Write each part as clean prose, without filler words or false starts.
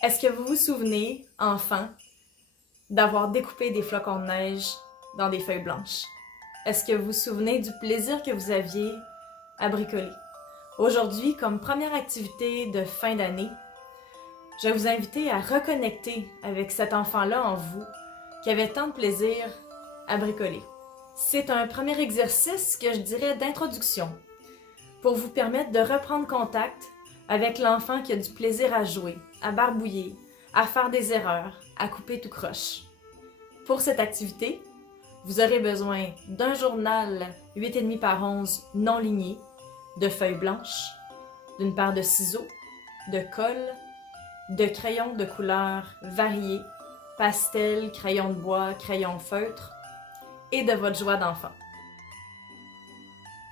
Est-ce que vous vous souvenez, enfant, d'avoir découpé des flocons de neige dans des feuilles blanches? Est-ce que vous vous souvenez du plaisir que vous aviez à bricoler? Aujourd'hui, comme première activité de fin d'année, je vais vous inviter à reconnecter avec cet enfant-là en vous qui avait tant de plaisir à bricoler. C'est un premier exercice que je dirais d'introduction pour vous permettre de reprendre contact avec l'enfant qui a du plaisir à jouer, à barbouiller, à faire des erreurs, à couper tout croche. Pour cette activité, vous aurez besoin d'un journal 8,5 par 11 non ligné, de feuilles blanches, d'une paire de ciseaux, de colle, de crayons de couleurs variées, pastel, crayon de bois, crayon feutre, et de votre joie d'enfant.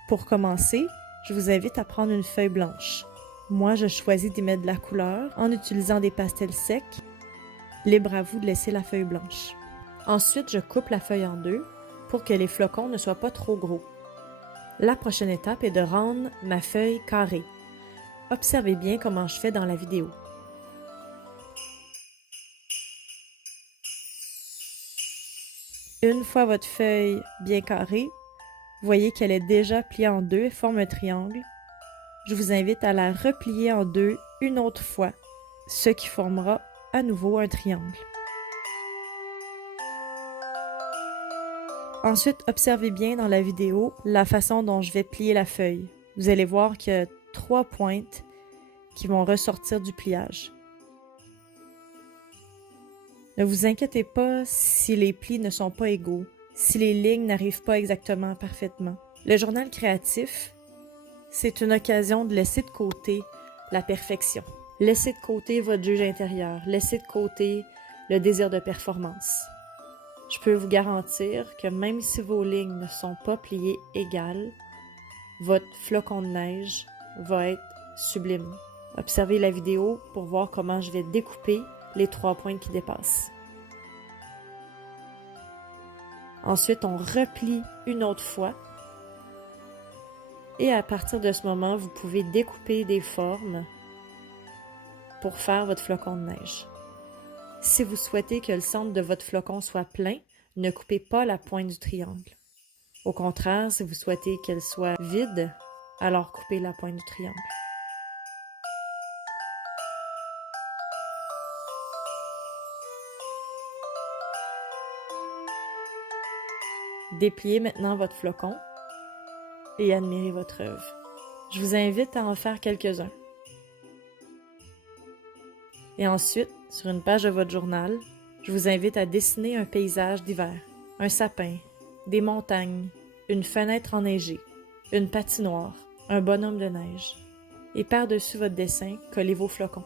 Pour commencer, je vous invite à prendre une feuille blanche. Moi, je choisis d'y mettre de la couleur en utilisant des pastels secs. Libre à vous de laisser la feuille blanche. Ensuite, je coupe la feuille en deux pour que les flocons ne soient pas trop gros. La prochaine étape est de rendre ma feuille carrée. Observez bien comment je fais dans la vidéo. Une fois votre feuille bien carrée, voyez qu'elle est déjà pliée en deux et forme un triangle. Je vous invite à la replier en deux une autre fois, ce qui formera à nouveau un triangle. Ensuite, observez bien dans la vidéo la façon dont je vais plier la feuille. Vous allez voir qu'il y a 3 pointes qui vont ressortir du pliage. Ne vous inquiétez pas si les plis ne sont pas égaux, si les lignes n'arrivent pas exactement parfaitement. Le journal créatif, c'est une occasion de laisser de côté la perfection. Laissez de côté votre juge intérieur, laissez de côté le désir de performance. Je peux vous garantir que même si vos lignes ne sont pas pliées égales, votre flocon de neige va être sublime. Observez la vidéo pour voir comment je vais découper les 3 pointes qui dépassent. Ensuite, on replie une autre fois. Et à partir de ce moment, vous pouvez découper des formes pour faire votre flocon de neige. Si vous souhaitez que le centre de votre flocon soit plein, ne coupez pas la pointe du triangle. Au contraire, si vous souhaitez qu'elle soit vide, alors coupez la pointe du triangle. Dépliez maintenant votre flocon et admirez votre œuvre. Je vous invite à en faire quelques-uns. Et ensuite, sur une page de votre journal, je vous invite à dessiner un paysage d'hiver, un sapin, des montagnes, une fenêtre enneigée, une patinoire, un bonhomme de neige. Et par-dessus votre dessin, collez vos flocons.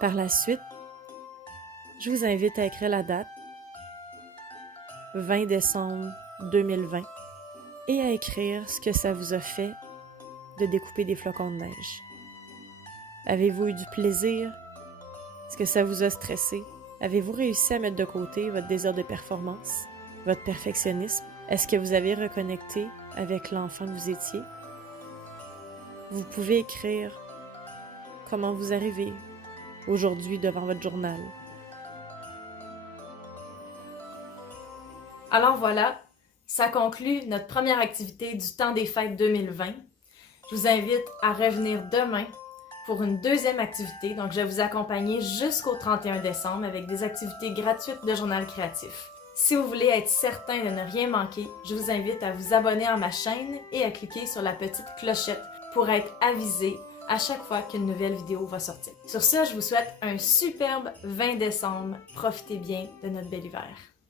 Par la suite, je vous invite à écrire la date, 20 décembre 2020, et à écrire ce que ça vous a fait de découper des flocons de neige. Avez-vous eu du plaisir? Est-ce que ça vous a stressé? Avez-vous réussi à mettre de côté votre désir de performance, votre perfectionnisme? Est-ce que vous avez reconnecté avec l'enfant que vous étiez? Vous pouvez écrire comment vous arrivez aujourd'hui devant votre journal. Alors voilà, ça conclut notre première activité du temps des fêtes 2020. Je vous invite à revenir demain pour une deuxième activité. Donc, je vais vous accompagner jusqu'au 31 décembre avec des activités gratuites de journal créatif. Si vous voulez être certain de ne rien manquer, je vous invite à vous abonner à ma chaîne et à cliquer sur la petite clochette pour être avisé à chaque fois qu'une nouvelle vidéo va sortir. Sur ce, je vous souhaite un superbe 20 décembre. Profitez bien de notre bel hiver.